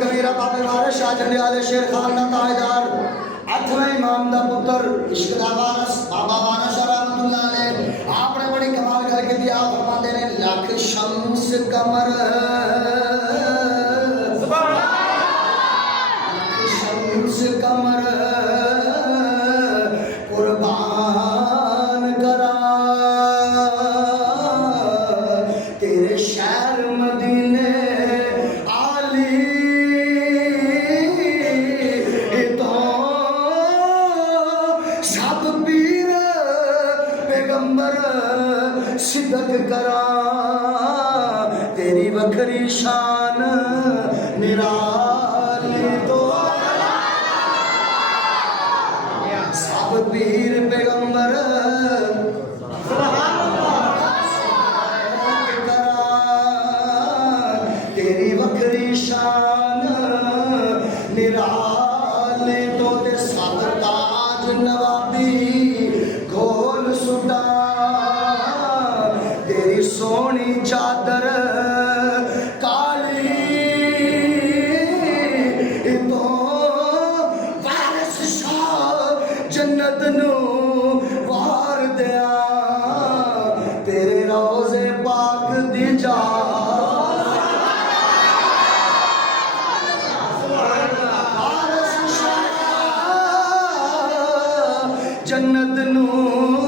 कबीरा बाबे वारिस शाह जंडियाले शेर खान दा ताजदार अठवें इमाम दा पुत्र इश्क दा वारिस बाबा वारिस रहमतुल्लाह अलैह आपने बड़ी कमाल करके दिया फरमाते ने लाख शम्स कमर सुभान अल्लाह शम्स कमर कुर्बान करा तेरे शहर मदीने सिदक करा तेरी वखरी शान निराली तो सब पीर पैगंबर करा तेरी वखरी शान निराली तो ते सब ताज नवाबी घोल सुटा तेरी सोनी चादर काली तो वारिस शाह जन्नत नू वार दिया तेरे रोज़े पाक दी जा वारिस शाह जन्नत नू